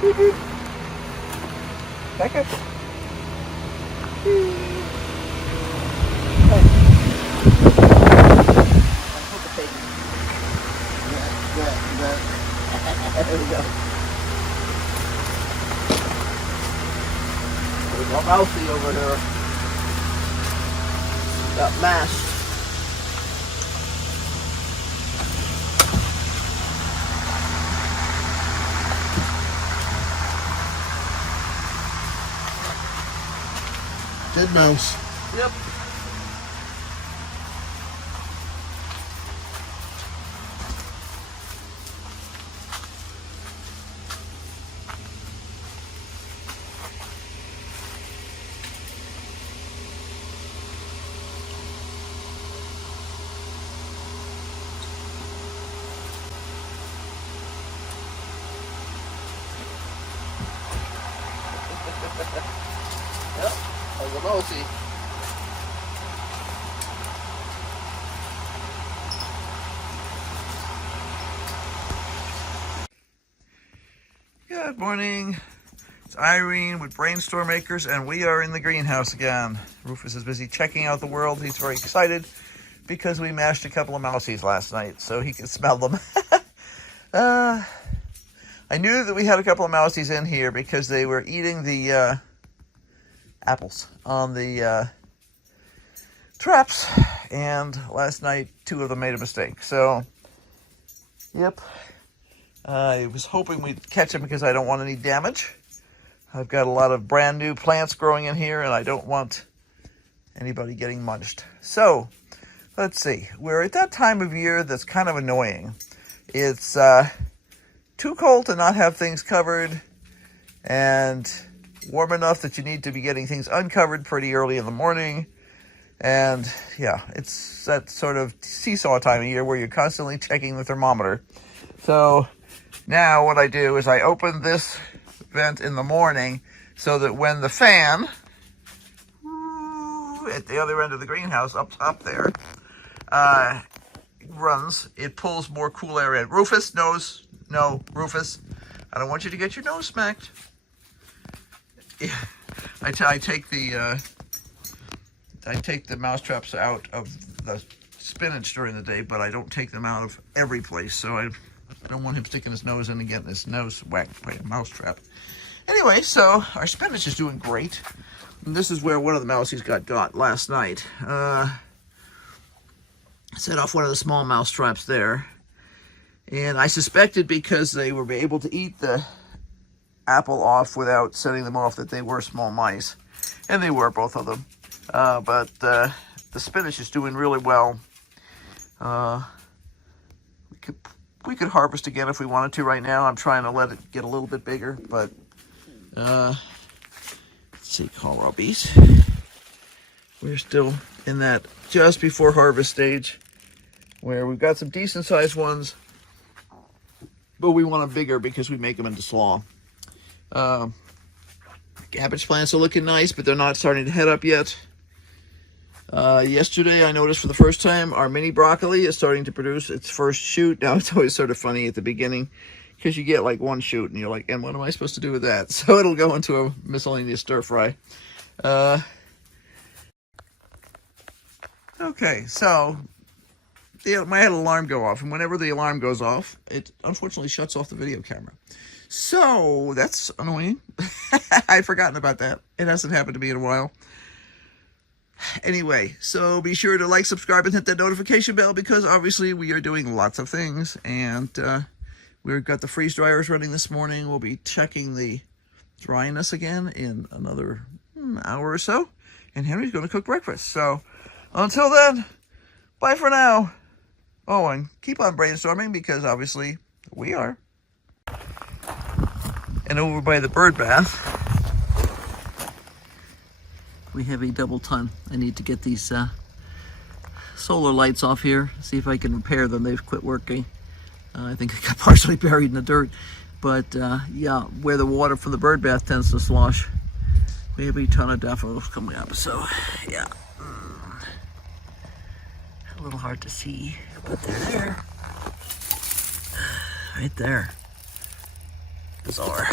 Beep, beep. Becca. There we go. There's a mousey over here. Got mashed. Dead mouse. Yep. Yep, there's a mousey. Good morning. It's Irene with BrainStorm Acres, and we are in the greenhouse again. Rufus is busy checking out the world. He's very excited because we mashed a couple of mousies last night, so he could smell them. I knew that we had a couple of mousies in here because they were eating the apples on the traps, and last night 2 of them made a mistake. So, yep, I was hoping we'd catch them because I don't want any damage. I've got a lot of brand new plants growing in here, and I don't want anybody getting munched. So, let's see. We're at that time of year that's kind of annoying. It's too cold to not have things covered, and warm enough that you need to be getting things uncovered pretty early in the morning. And yeah, it's that sort of seesaw time of year where you're constantly checking the thermometer. So now what I do is I open this vent in the morning so that when the fan at the other end of the greenhouse up top there runs, it pulls more cool air in. Rufus knows. No, Rufus, I don't want you to get your nose smacked. Yeah, I take the mouse traps out of the spinach during the day, but I don't take them out of every place. So I don't want him sticking his nose in and getting his nose whacked by a mouse trap. Anyway, so our spinach is doing great. And this is where one of the mousies got last night. Set off one of the small mouse traps there. And I suspected because they were able to eat the apple off without setting them off that they were small mice. And they were, both of them. But the spinach is doing really well. We could harvest again if we wanted to right now. I'm trying to let it get a little bit bigger. But, let's see, kohlrabis. We're still in that just before harvest stage where we've got some decent sized ones. But we want them bigger because we make them into slaw. Cabbage plants are looking nice, but they're not starting to head up yet. Yesterday, I noticed for the first time, our mini broccoli is starting to produce its first shoot. Now, it's always sort of funny at the beginning because you get like one shoot and you're like, and what am I supposed to do with that? So it'll go into a miscellaneous stir fry. Okay, so I had an alarm go off, and whenever the alarm goes off, it unfortunately shuts off the video camera. So that's annoying. I'd forgotten about that. It hasn't happened to me in a while. Anyway, so be sure to like, subscribe, and hit that notification bell because obviously we are doing lots of things. And we've got the freeze dryers running this morning. We'll be checking the dryness again in another hour or so. And Henry's going to cook breakfast. So until then, bye for now. Oh, and keep on brainstorming because obviously we are. And over by the bird bath, we have a double ton. I need to get these solar lights off here, see if I can repair them. They've quit working. I think they got partially buried in the dirt. But yeah, where the water from the bird bath tends to slosh, we have a ton of daffodils coming up. So yeah, a little hard to see, but they're there. Right there. Bizarre.